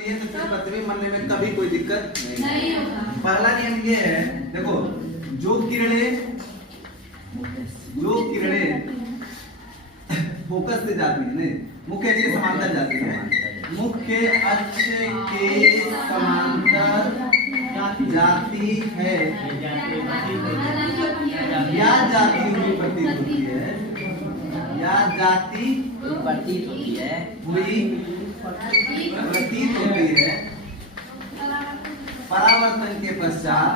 बनती है तो फिर प्रतिबिंब बनने में कभी कोई दिक्कत नहीं होगा। पहला नियम ये है, देखो जो किरणें फोकस से जाती है, नहीं मुख्य अक्ष के समांतर जाती है, मुख्य अक्ष के समांतर जाती है या जाती हुई प्रतीत होती है, या जाती प्रतीत होती है, हुई प्रतीत होती है, परावर्तन के पश्चात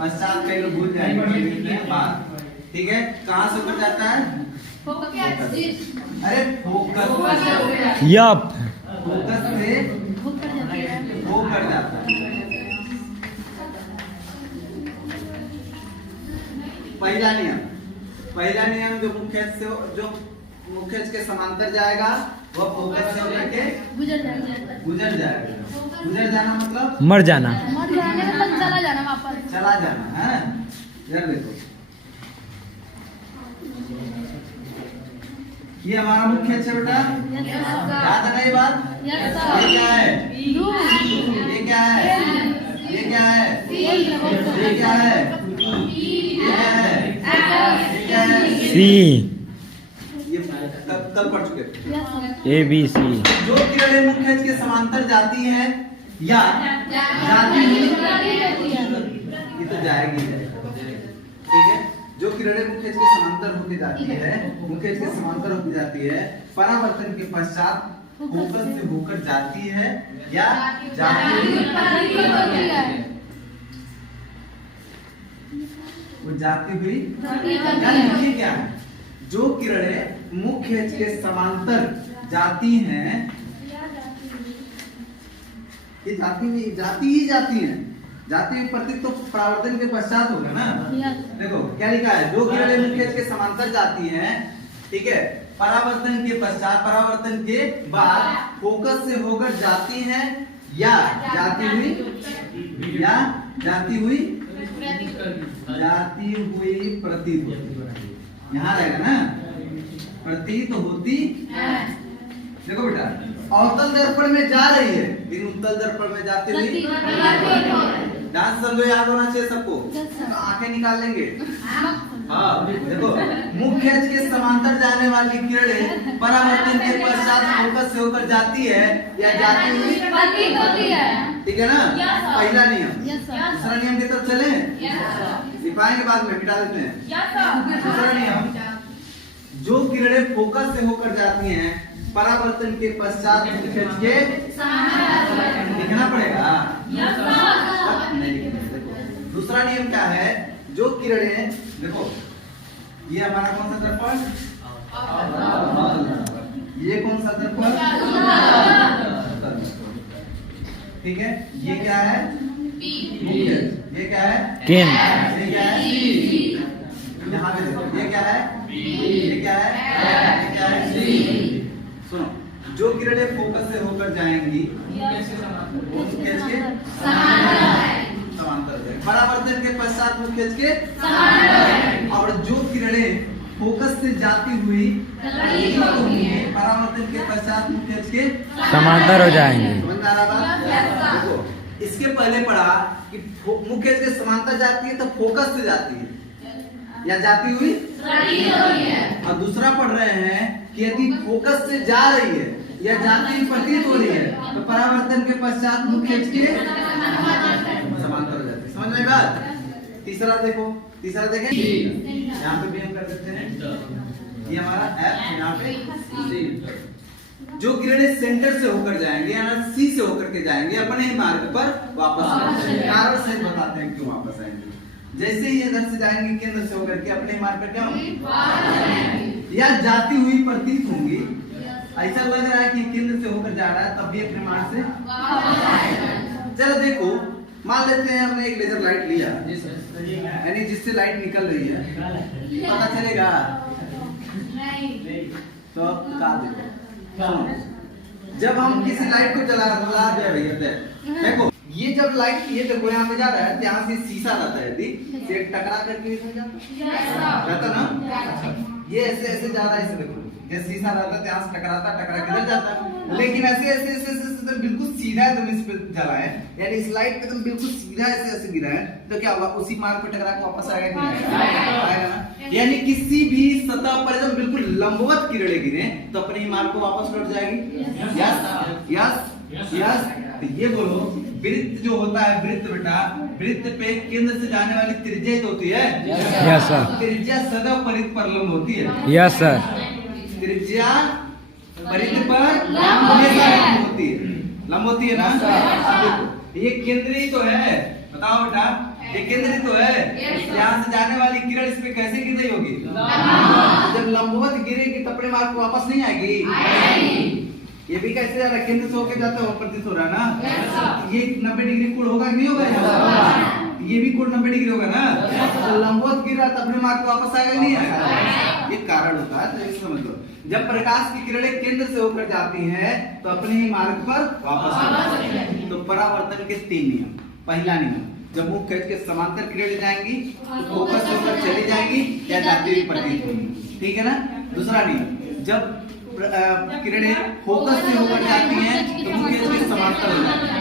पश्चात कई लोग भूल जाएंगे बाद, ठीक है। कहाँ से ऊपर जाता है? अरे फोकस यप फोकस से होकर जाता है। पहला नियम जो मुख्य के समांतर जाएगा वह फोकस से होकर के गुजर जाएगा। गुजर जाना मतलब मर जाना, चला जाना वापस, चला जाना है। यार देखो ये हमारा मुख्य अक्ष बेटा, याद है ना ये बात? ये क्या है? ये क्या है? ये क्या है? ये क्या है? सी ये कल पढ़ चुके थे। A B C. जो किरणें मुख्य अक्ष के समांतर जाती हैं या जाती हुई, ये तो जाएगी, ठीक है। जो किरणें मुख्य अक्ष के समांतर होकर जाती है, मुख्य अक्ष के समांतर होकर जाती है, परावर्तन के पश्चात फोकस से होकर जाती है या जाती हुई, वो जाती हुई। लिखिए क्या है? जो किरणें मुख्य अक्ष के समांतर जाती हैं, ये जाती ही जाती हैं। जाती हुई प्रतीत तो परावर्तन के पश्चात होगा ना। देखो क्या लिखा है? जो किरणें मुख्य अक्ष के समांतर जाती हैं, ठीक है, परावर्तन के पश्चात परावर्तन के बाद फोकस से होकर जाती हैं या जाती हुई प्रतीत होती है। यहाँ रहेगा ना, प्रतीत होती है। देखो बेटा अवतल दर्पण में जा रही है लेकिन उत्तल दर्पण में जाती हुई। डांस समझो, याद होना चाहिए सबको। आंखें निकाल लेंगे। हाँ देखो मुख्य अक्ष के समांतर जाने वाली किरणें परावर्तन के पश्चात फोकस से होकर जाती है या जाती हुई प्रतीत होती है, ठीक है ना। पहला नियम। दूसरा नियम की तरफ चले, दिखाएंगे बाद में, मिटा देते हैं। दूसरा नियम, जो किरणें फोकस से होकर जाती हैं परावर्तन के पश्चात मुख्य अक्ष के लिखना पड़ेगा। दूसरा नियम क्या है? जो किरणें, देखो ये हमारा कौन सा दर्पण, ये कौन सा दर्पण, ठीक है। ये क्या है? ये क्या है? केन। ये क्या है? यहाँ पे देखो ये क्या है? ये क्या है? ये क्या है? सुनो, जो किरणें फोकस से होकर जाएंगी वो मुख्य अक्ष के समांतर है, परावर्तन के पश्चात मुख्य अक्ष के समांतर। और जो किरणें फोकस से जाती हुई परावर्तन के पश्चात मुख्य अक्ष के समांतर हो जाएंगे। समझ में आ रहा बात? देखो इसके पहले पढ़ा कि मुख्य अक्ष के समांतर जाती है तो फोकस से जाती है या जाती हुई, और दूसरा पढ़ रहे हैं कि यदि फोकस से जा रही है या जाती हुई प्रतीत हो रही है तो परावर्तन के पश्चात मुख्य अक्ष के समांतर हो जाती है। समझ में बात? तीसरा देखो, तीसरा देखें, यहाँ पे भी हम कर सकते हैं। ये हमारा F, यहाँ पे जो किरणें सेंटर से होकर जाएंगे या सी से होकर के जाएंगे अपने ही मार्ग पर वापस आएंगे। कारण से बताते हैं क्यों वापस आएंगे। जैसे ही इधर से जाएंगे केंद्र से होकर के अपने मार्ग पर क्या होंगे? या जाती हुई प्रतीत होंगी। ऐसा लग रहा है कि केंद्र से होकर जा रहा है तब भी अपने मार्ग से। चलो देखो, मान लेते हैं हमने एक लेजर लाइट लिया, यानी जिससे लाइट निकल रही है, पता चलेगा? तो अब बता देते। जब हम किसी लाइट को जला दिया भैया, देखो ये जब लाइट, ये देखो यहाँ पे जा रहा है, यहाँ से शीशा रहता है, टकरा करके जाता ना, ये ऐसे ऐसे जा रहा है, ऐसे देखो जैसे शीशा रहता है यहाँ से टकराता टकरा किधर जाता है, लेकिन ऐसे ऐसे ऐसे ऐसे ऐसे बिल्कुल सीधा एकदम इस पे चला है, यानी इस लाइट पे एकदम बिल्कुल सीधा ऐसे ऐसे गिरा है, तो क्या होगा, उसी मार्ग पे टकरा के वापस आएगा कि नहीं आएगा ना। यानी किसी भी सतह पर एकदम बिल्कुल लंबवत किरणें गिरे तो अपने ही मार्ग को वापस लौट जाएगी। Yes yes yes. तो ये बोलो, वृत्त जो होता है, वृत्त बेटा, वृत्त पे केंद्र से जाने वाली त्रिज्या होती है। Yes sir. त्रिज्या सदैव परिध पर लंब होती है। Yes sir. त्रिज्या परिध पर हमेशा लंब होती है, लंब होती है ना। अब देखो ये केंद्रीय तो है, बताओ बेटा, ये केंद्रीय तो है, यहाँ से जाने वाली किरण इस पे कैसे गिर रही होगी, जब लंबवत गिरेगी तो अपने मार्ग को वापस नहीं आएगी। ये भी कैसे जा रहा है, केंद्र से होके जाता है, प्रतीत हो रहा है ना। ये 90 डिग्री कोण होगा कि नहीं होगा यहाँ, ये भी कोण 90 डिग्री होगा ना। तो लंबवत गिर रहा तो अपने मार्ग को वापस आएगा नहीं आएगा, ये कारण होता है। तो इस समझ लो, जब प्रकाश की किरणें केंद्र से होकर जाती हैं तो अपने ही मार्ग पर वापस आती हैं। तो परावर्तन के 3 नियम। पहला नियम, जब मुख खींच के समांतर किरणें जाएंगी तो फोकस होकर चली जाएंगी या जाती हुई प्रतीत होगी, ठीक है ना। दूसरा नियम, जब किरणें फोकस से होकर जाती हैं तो मुख खींच के समांतर हो जाती है,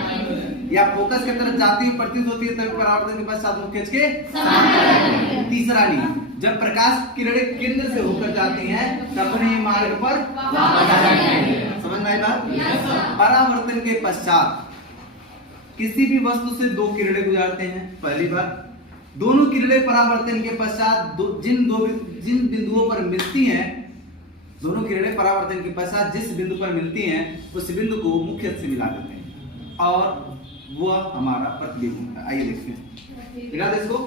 या फोकस की तरफ जाती हुई प्रतीत होती है तभी परावर्तन के पश्चात मुख खींच के समांतर। तीसरा नियम, जब प्रकाश किरणें केंद्र से होकर जाती हैं तो अपने मार्ग पर वापस आ जाती हैं। समझ में आई बात। परावर्तन के पश्चात किसी भी वस्तु से 2 किरणें गुजरते हैं। पहली बात, दोनों किरणें परावर्तन के पश्चात जिन बिंदुओं पर मिलती हैं, दोनों किरणें परावर्तन के पश्चात जिस बिंदु पर मिलती हैं उस बिंदु को मुख्य से मिला देते हैं और वह हमारा प्रतिबिंब होता है। आइए देखते हैं, दिखा दे इसको।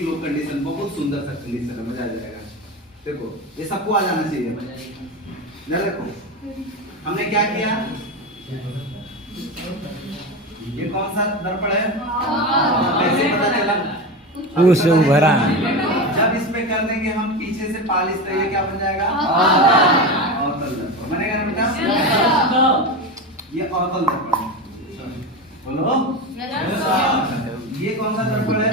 लोग कंडीशन बहुत सुंदर सा कंडीशन है, मजा आ जाएगा। देखो ये सबको आ जाना चाहिए। जरा देखो हमने क्या किया, ये कौन सा दर्पण है, कैसे पता चला, उस उभरा। जब इसमें कर देंगे हम पीछे से पालिश, तो ये क्या बन जाएगा, अवतल दर्पण बनेगा ना बेटा। ये अवतल दर्पण है, बोलो। ये कौन सा दर्पण है,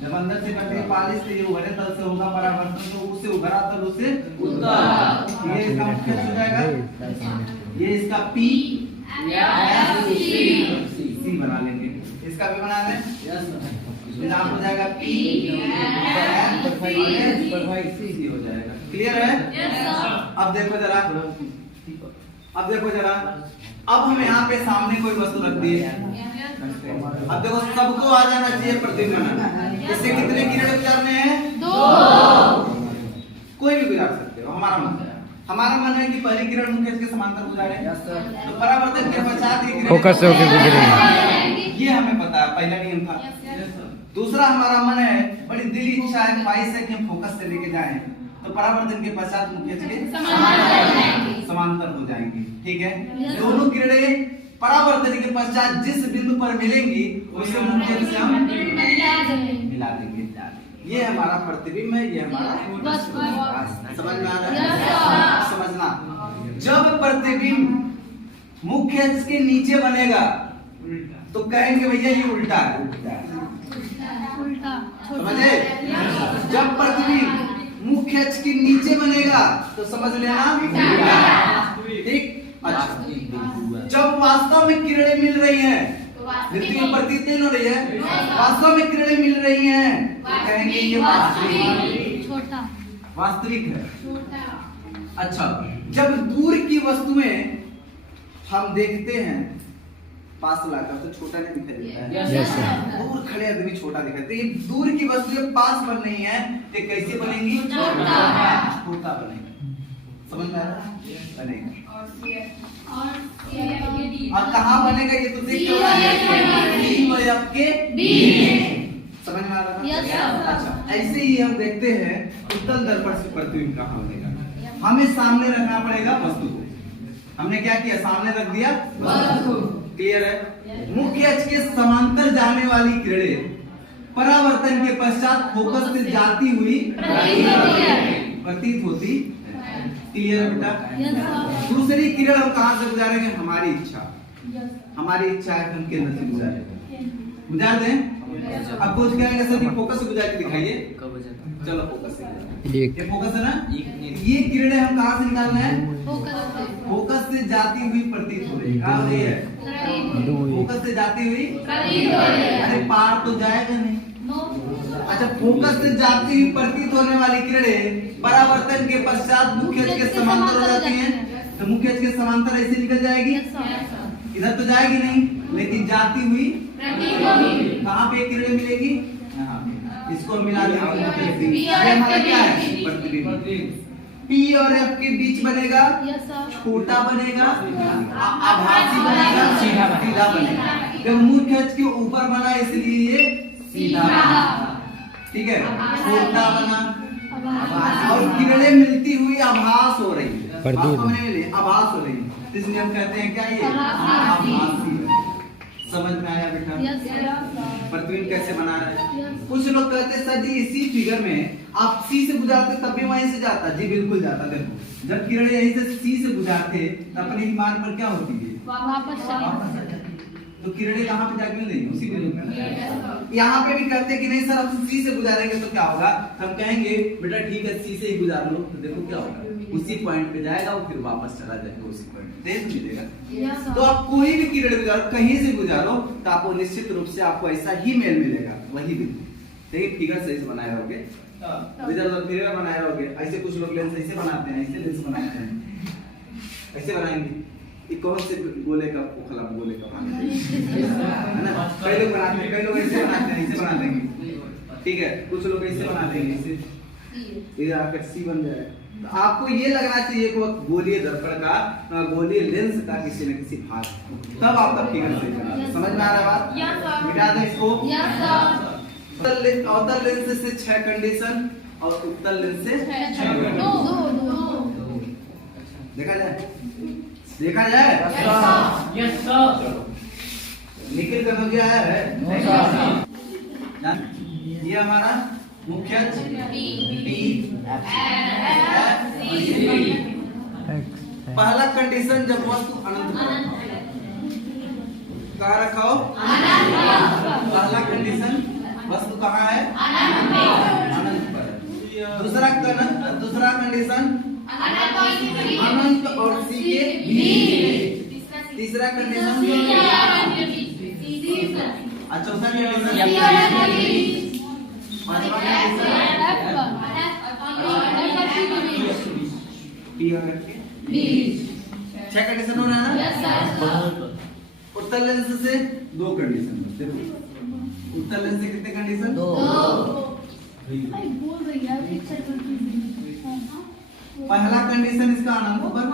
जब अंदर से करते हैं पालिश तो ये उभरे तल से होगा परावर्तन, तो उससे उभरा तल उससे उत्तल। ये इसका मुख्य हो जाएगा, ये इसका पी सी बना लेंगे, इसका भी बना लें, यहाँ हो जाएगा पी सी हो जाएगा। क्लियर है। अब देखो जरा, अब देखो जरा, अब हम यहाँ पे सामने कोई वस्तु रख दी है। अब देखो सबको आ जाना चाहिए प्रतिबिंब। इससे कितने किरणें गुजारने हैं, 2। कोई भी गुजार सकते हो, हमारा मन है। हमारा मन है कि पहली किरण मुख्य के समांतर गुजारे, तो परावर्तन के पश्चात फोकस से होकर गुजरेंगे, ये हमें पता है, पहला नियम था। दूसरा हमारा मन है, बड़ी दिली इच्छा है, ख्वाहिश है कि हम फोकस से लेके जाएं, तो परावर्तन के पश्चात मुख्य के समांतर हो जाएंगे, ठीक है। दोनों किरणें परावर्तन के पश्चात जिस बिंदु पर मिलेंगी उसे मुख्य से हम मिला देंगे। ये हमारा प्रतिबिंब है, ये हमारा। समझ में आ रहा है, समझना। जब प्रतिबिंब मुख्य के नीचे बनेगा तो कहेंगे भैया ये उल्टा है, समझे। जब प्रतिबिंब मुख्य अक्ष के नीचे बनेगा तो समझ लेना उल्टा, ठीक। अच्छा, जब वास्तव में किरणें मिल रही हैं, द्वितीय प्रतीत नहीं हो रही है, वास्तव में किरणें मिल रही हैं, तो कहेंगे ये वास्तविक है। अच्छा, जब दूर की वस्तुएं हम देखते हैं, पास लाकर तो छोटा नहीं दिखाई देता है, दूर खड़े आदमी छोटा दिखाई देता है। ये दूर की वस्तुएं पास बन रही हैं तो कैसे बनेंगी, छोटा बनेगा। समझ में आ रहा है, बनेगा। और कहाँ बनेगा ये तो देख लो, आपके समझ में आ रहा है। अच्छा, ऐसे ही हम देखते हैं उत्तल दर्पण से प्रतिबिंब कहाँ बनेगा। हमें सामने रखना पड़ेगा वस्तु को, हमने क्या किया, सामने रख दिया वस्तु। क्लियर है। मुख्य अक्ष के समांतर जाने वाली किरणें परावर्तन के पश्चात फोकस से जाती हुई प्रतीत होती। क्लियर है बेटा। दूसरी किरण हम कहां से गुजारेंगे, हमारी इच्छा। हमारी इच्छा है कि हम केंद्र से गुजारें, गुजार दें। अब कुछ कहेंगे सर कि फोकस से बुझा के दिखाइए। चलो फोकस से, एक ये फोकस है ना, ये किरणें हम कहाँ से निकालना है? फोकस से जाती हुई प्रतीत हो रही, कहाँ हो रही है? फोकस से जाती हुई, अरे पार तो जाएगा नहीं। अच्छा, फोकस से जाती हुई प्रतीत होने वाली किरणें परावर्तन के पश्चात मुख्य अक्ष के समांतर हो जाती हैं। तो मुख्य अक्ष के समांतर ऐसे निकल जाएगी, इधर तो जाएगी नहीं, लेकिन जाती हुई कहाँ पे किरणें मिलेगी? यहाँ पे। इसको मिला देंगे, ये हमारा क्या है? प्रतिबिंब। P और F के बीच बनेगा, छोटा बनेगा, आभासी बनेगा, सीधा बनेगा। जब मुख्य अक्ष के ऊपर बना इसलिए ये सीधा बना, ठीक है, छोटा बना, और किरणें मिलती हुई आभास हो रही है, आभास हो रही है, इसलिए हम कहते हैं क्या? ये आभासी। समझ में आया बेटा? प्रतिबिंब कैसे बना रहे हैं? कुछ लोग कहते हैं सर जी इसी फिगर में आप सी से गुजारते तब भी वहीं से जाता। जी बिल्कुल जाता। देखो जब किरणें यहीं से सी से गुजारते अपने मान पर क्या होती है? वापस। तो किरणें कहाँ पे जाके मिल रही? उसी बिंदु पे। यहाँ पे भी कहते कि नहीं सर हम सी से गुजारेंगे तो क्या होगा? हम कहेंगे बेटा ठीक है सी से ही गुजार लो, तो देखो क्या होगा, उसी पॉइंट पे जाएगा और फिर वापस चला जाएगा उसी पॉइंट पे, देख मिलेगा। तो आप कोई भी किरण गुजारो, कहीं से गुजारो, तो आपको निश्चित रूप से आपको ऐसा ही मेल मिलेगा, वही बिंदु। देखिए फिगर सही से बनाए रहोगे, इधर फिगर बनाए रहोगे। ऐसे कुछ लोग लेंस ऐसे बनाते हैं, ऐसे लेंस बनाते हैं, ऐसे बनाएंगे। ये कौन से गोले का पोखला गोले का है ना? कई लोग बनाते हैं, कई लोग ऐसे बनाते हैं, ऐसे बना देंगे, ठीक है। कुछ लोग ऐसे बना देंगे, ऐसे इधर आकर सी बन जाए। तो आपको ये लगना चाहिए कि गोलीय दर्पण का, गोलीय लेंस का किसी न किसी भाग, तब आपका फिगर सही बना। समझ में आ रहा है बात? मिटा दें इसको। अवतल लेंस से 6 कंडीशन और उत्तल लेंस से 6 देखा जाए, देखा जाए। Yes sir. निखिल का क्या है? ये हमारा मुख्य पहला कंडीशन जब वस्तु अनंत पर, कहाँ रखा हो? पहला कंडीशन वस्तु कहाँ है? अनंत पर। दूसरा कंडीशन अनंत और सी के बीच। तीसरा कंडीशन चौथा कंडीशन छह कंडीशन हो रहा है ना? उत्तल लेंस से 2 कंडीशन। देखो उत्तल लेंस से कितने कंडीशन? 2। पहला कंडीशन इसका अनंत पर,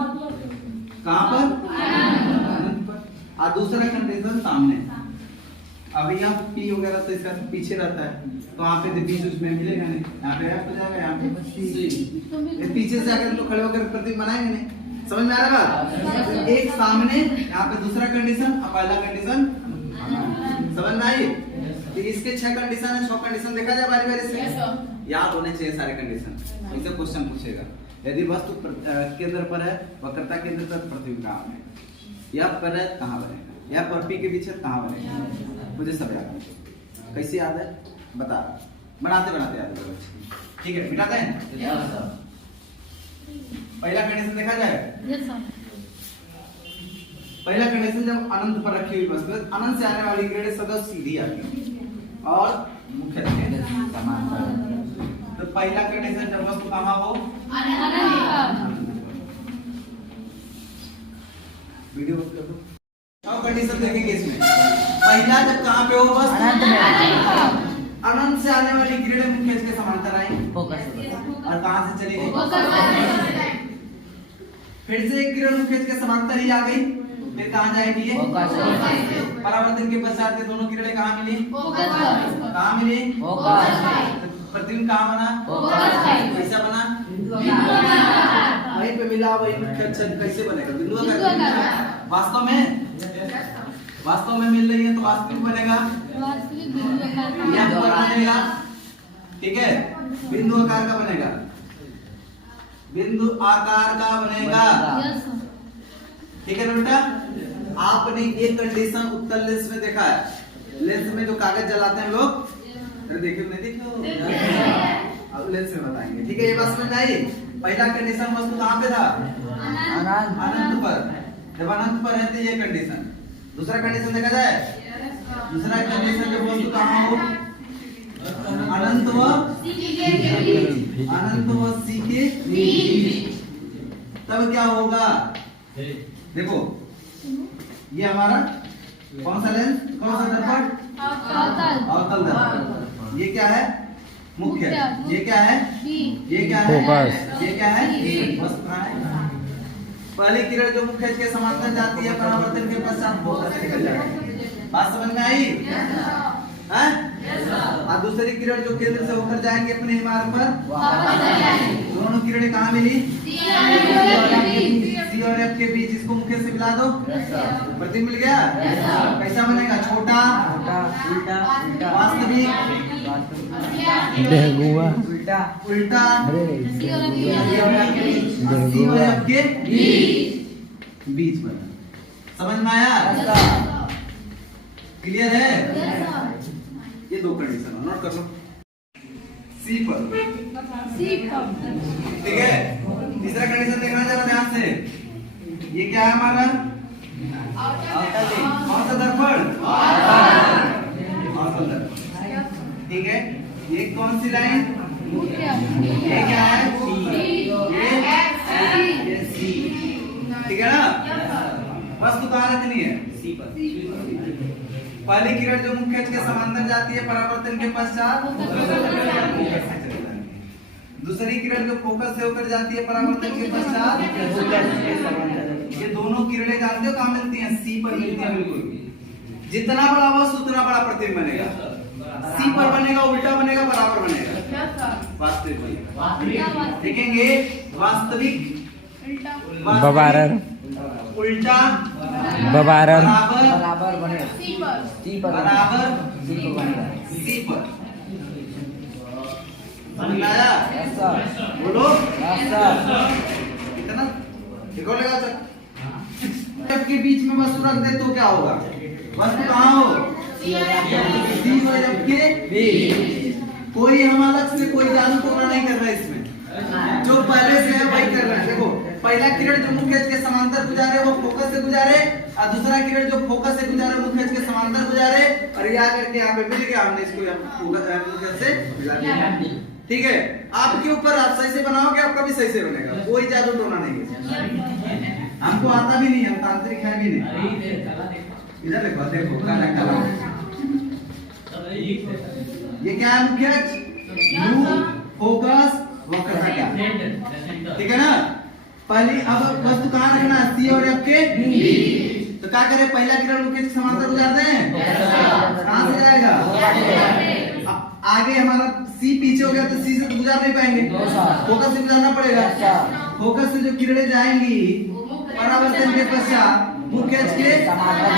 कहाँ पर? अनंत पर। और दूसरा कंडीशन सामने। अब यहाँ पी वगैरह तो इसका पीछे रहता है, तो वहाँ पे बीच उसमें मिलेगा नहीं, यहाँ पे F हो जाएगा, यहाँ पे सी। पीछे से अगर लोग खड़े होकर प्रतीक बनाएंगे नहीं। समझ में आ रहा है? एक सामने, यहाँ पे दूसरा कंडीशन और पहला कंडीशन। समझ में आई? तो इसके 6 कंडीशन है, 6 कंडीशन देखा जाए बारी बारी से, याद होने चाहिए सारे कंडीशन। ऐसे क्वेश्चन पूछेगा, यदि वस्तु केंद्र पर है, वक्रता केंद्र तक प्रतिबिंब कहाँ बनेगा, F पर है कहाँ बनेगा, F और P के बीच है कहाँ बनेगा, मुझे सब याद है। कैसे याद है बता, बनाते बनाते याद करो। ठीक है, मिटाते हैं। पहला कंडीशन देखा जाए। पहला कंडीशन जब अनंत पर रखी हुई वस्तु, अनंत से आने वाली किरणें सदा सीधी आती है और मुख्य केंद्र समांतर। तो पहला कंडीशन जब वस्तु कहाँ हो? वीडियो बंद कर दो। अब कंडीशन देखेंगे इसमें। पहला जब कहाँ पे हो? वस्तु अनंत से आने वाली किरणें मुख्य अक्ष के समांतर आएंगी और कहाँ से चलेगी? फिर से एक किरण मुख्य अक्ष के समांतर ही आ गई, फिर कहाँ जाएगी ये? परावर्तन के पश्चात ये दोनों किरणें कहाँ मिली? कहाँ मिली? प्रतिबिंब कहाँ बना? कैसा बना? वहीं पे मिला, वही मुख्य अक्ष कैसे बनेगा? बिंदुआकार। वास्तव में मिल रही है तो वास्तविक बनेगा, यहाँ पर बनेगा, ठीक है, बिंदु आकार का बनेगा, बिंदु आकार का बनेगा, ठीक है ना बेटा? आपने ये कंडीशन उत्तल लेंस में देखा है, लेंस में जो कागज जलाते हैं लोग, अरे देखियो नहीं देखियो, अब लेंस में बताएंगे। ठीक है, ये बात समझ आई। पहला कंडीशन वस्तु कहाँ पे था? अनंत पर। जब अनंत पर है तो ये कंडीशन। दूसरा कंडीशन देखा जाए, दूसरा कंडीशन जब वस्तु कहाँ हो? अनंत व सी के बीच, तब क्या होगा? देखो ये हमारा कौन सा लेंस, कौन सा दर्पण? अवतल दर्पण। ये क्या है? मुख्य। ये क्या है? ये क्या है? फोकस। ये क्या है? वस्तु कहाँ है? पहली किरण जो मुख्य के समांतर जाती है, परावर्तन के पश्चात फोकस निकल जाएगा। बात समझ में आई? और दूसरी किरण जो केंद्र से होकर जाएंगे अपने हिमार्ग पर, दोनों किरणें कहाँ मिली? सी और एफ के बीच। इसको मुख्य से मिला दो, प्रतीक मिल गया। कैसा बनेगा? छोटा, वास्तविक, बेहुआ, उल्टा, सी और एफ के बीच बना। समझ में आया? क्लियर है? ये दो कंडीशन नोट कर लो। सी पर, ठीक है। तीसरा कंडीशन देखना जरा ध्यान से। ये क्या है हमारा? कौन सा दर्पण? अवतल दर्पण। ठीक है, ये कौन सी लाइन? ये क्या है? ये सी। ठीक है ना? वस्तु कहाँ रखनी है? सी पर। पहली किरण जो मुख्य के समांतर जाती है, परावर्तन के पश्चात दूसरी किरण जो फोकस से होकर जाती है, परावर्तन के पश्चात ये दोनों किरणें जानते हो कहाँ मिलती हैं? सी पर मिलती हैं। बिल्कुल, जितना बड़ा वस्तु उतना बड़ा प्रतिबिंब बनेगा। सी पर बनेगा, उल्टा बनेगा, बराबर बनेगा, वास्तविक बनेगा। देखेंगे वास्तविक, बबारर, उल्टा, बबारर, बराबर बनेगा। बराबर सी पर। समझ आया? बोलो कितना? देखो लगा सर के बीच में वस्तु रख दे तो क्या होगा? वस्तु कहाँ हो? सी और एफ के बीच। कोई हम अलग से कोई जादू टोना नहीं कर रहा है इसमें, जो पहले से है वही कर रहे हैं। देखो पहला किरण जो मुख्य के समांतर गुजारे वो फोकस से गुजारे, और दूसरा किरण जो फोकस से गुजारे मुख्य के समांतर गुजारे, और ये आकर के यहाँ पे मिल गया, हमने इसको मुख्य से मिला दिया। ठीक है, आपके ऊपर आप सही से बनाओगे, आपका भी सही से बनेगा, कोई जादू टोना नहीं है। हमको आता भी नहीं, हम तांत्रिक है भी नहीं। इधर देखो, देखो काला काला, ये क्या है? मुख्य, फोकस, वक्रता। ठीक है ना? पहली अब वस्तु कहाँ रखना? सी और एफ के बीच। तो क्या करें? पहला किरण मुख्य के समांतर गुजार दें, कहाँ से जाएगा? आगे हमारा सी पीछे हो गया तो सी से तो गुजार नहीं पाएंगे, फोकस से गुजारना पड़ेगा। फोकस से जो किरणें जाएंगी परावर्तन के पश्चात मुख्य के समांतर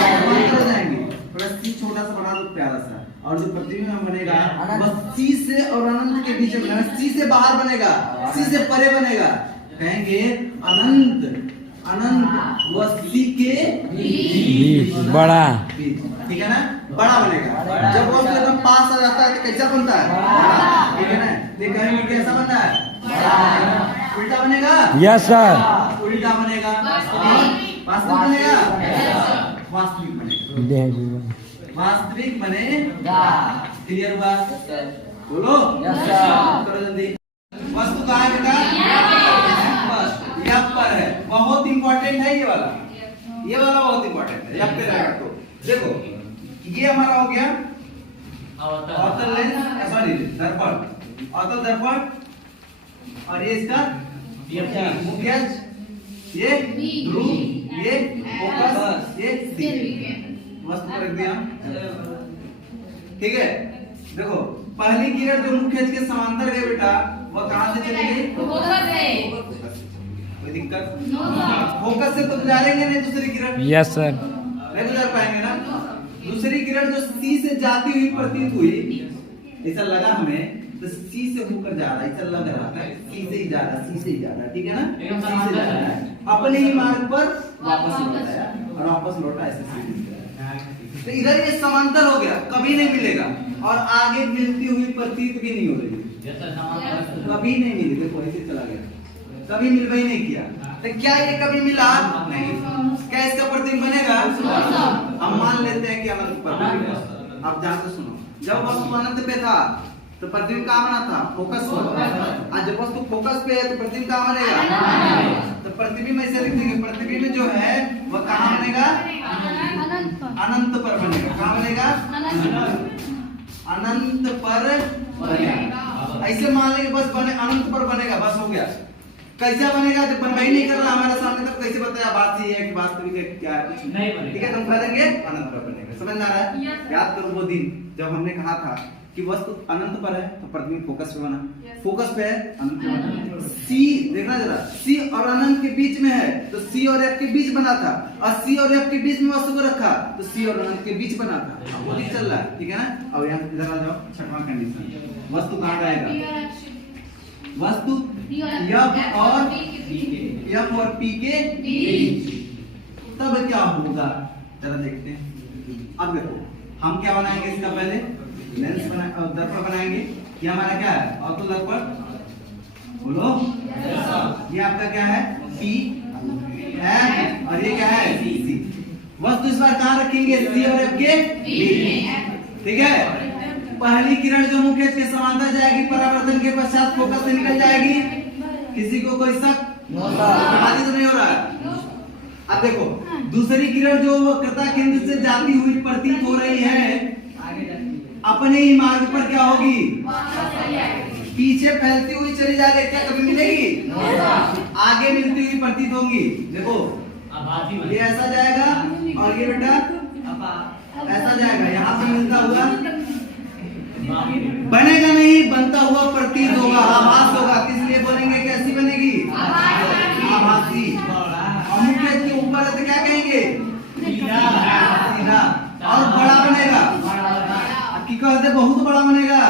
हो जाएंगी। थोड़ा सी छोटा सा बना दो प्यारा सा, और जो प्रतिबिंब बनेगा बस सी से और अनंत के बीच में बनेगा। सी से बाहर बनेगा, सी से परे बनेगा। कहेंगे अनंत, अनंत व सी के बीच, बड़ा। ठीक है ना? बड़ा बनेगा। जब वो एकदम पास आ जाता है तो कैसा बनता है? ठीक है ना? देखिए कैसा बनता है? उल्टा बनेगा। Yes sir. उल्टा बनेगा, वास्तविक बनेगा, वास्तविक बनेगा, बेहुआ, वास्तविक बनेगा। क्लियर हुआ? बोलो करो जल्दी। वस्तु कहाँ है बेटा? यहाँ पर है। बहुत इंपॉर्टेंट है ये वाला, ये वाला बहुत इंपॉर्टेंट है। यहाँ पे रहेगा। तो देखो ये हमारा हो गया अवतल लेंस, सॉरी दर्पण, अवतल दर्पण, और ये इसका मुख्य, ये ध्रुव, ये फोकस, ये वस्तु पर रख दिया। ठीक है, देखो पहली किरण जो मुख्य के समांतर गए बेटा, वो कहां से चलेगी? कोई दिक्कत? फोकस से तो गुजारेंगे नहीं दूसरी किरण। Yes sir. नहीं गुजार पाएंगे ना। दूसरी किरण जो सी से जाती हुई प्रतीत हुई, ऐसा लगा हमें, तो सी से होकर जा रहा है, ऐसा लग रहा है सी से ही जा रहा है, सी से ही जा रहा है। ठीक है ना? सी से जा रहा है, अपने ही मार्ग पर वापस लौट आया और वापस लौटा, ऐसे सीधी तो इधर ये समांतर हो गया, कभी नहीं मिलेगा। और आगे मिलती हुई प्रतीत भी नहीं हो रही, यस सर समांतर कभी नहीं मिली। देखो ऐसे चला गया, कभी मिलवा ही नहीं किया। तो क्या ये कभी मिला नहीं? क्या इसका प्रतिबिंब बनेगा? हम मान लेते हैं कि अनंत पर बनेगा। अब ध्यान से सुनो, जब वस्तु अनंत पे था तो प्रतिबिंब कहाँ बना था? फोकस पर। आज जब वस्तु फोकस पे है तो प्रतिबिंब कहाँ बनेगा? तो प्रतिबिंब ऐसे लिख देंगे, प्रतिबिंब जो है वह कहाँ बनेगा? अनंत पर। अनंत पर बनेगा। कहाँ बनेगा? अनंत पर बनेगा। ऐसे मान लेंगे बस बने, अनंत पर बनेगा, बस हो गया। कैसे बनेगा? जब बनवाई नहीं कर रहा हमारे सामने, तब कैसे बताया? बात ये है कि वास्तविक है क्या है? कुछ नहीं बनेगा। ठीक है, तुम कह देंगे अनंत पर बनेगा। समझ में आ रहा है? याद करो वो दिन जब हमने कहा था कि वस्तु अनंत पर है तो प्रतिबिंब फोकस पे बना, फोकस पे है अनंत पे बना। सी देखना जरा, सी और अनंत के बीच में है तो सी और एफ के बीच बना था, और सी और एफ के बीच में वस्तु को रखा तो सी और अनंत के बीच बना था। अब वो ही चल रहा है, ठीक है ना? अब यहाँ इधर आ जाओ, छठवां कंडीशन, वस्तु कहाँ जाएगा? वस्तु एफ और पी के बीच, तब क्या होगा जरा देखते हैं। अब देखो हम क्या बनाएंगे, इसका पहले लेंस दर्पण बनाएंगे। ये हमारा क्या है? ऑर्थो दर्पण, बोलो। ये आपका क्या है? P है, और ये क्या है? C। वस्तु इस बार कहाँ रखेंगे? C और F के बीच, ठीक है? पहली किरण जो मुख्य के समांतर जाएगी, परावर्तन के पश्चात फोकस से निकल जाएगी। किसी को कोई शक? आदि तो नहीं हो रहा है। अब देखो दूसरी किरण जो वक्रता केंद्र से जाती हुई प्रतीत हो रही है, अपने ही मार्ग पर क्या होगी? पीछे फैलती हुई चली जाएगी। क्या कभी मिलेगी? आगे मिलती हुई प्रतीत होंगी। देखो ये ऐसा जाएगा और ये बेटा ऐसा जाएगा, यहाँ पे मिलता हुआ बनेगा नहीं, बनता हुआ प्रतीत होगा, आभास होगा। किस लिए बनेंगे? कैसी बनेगी? आभासी। और मुख्य के ऊपर है तो क्या कहेंगे? सीधा। और बड़ा बनेगा, की कहते बहुत बड़ा बनेगा,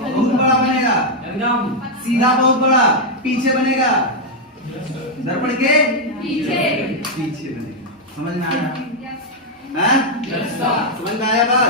बहुत बड़ा बनेगा, एकदम सीधा बहुत बड़ा। पीछे बनेगा, दर्पण के पीछे बनेगा। समझ में आया? समझ में आया बात?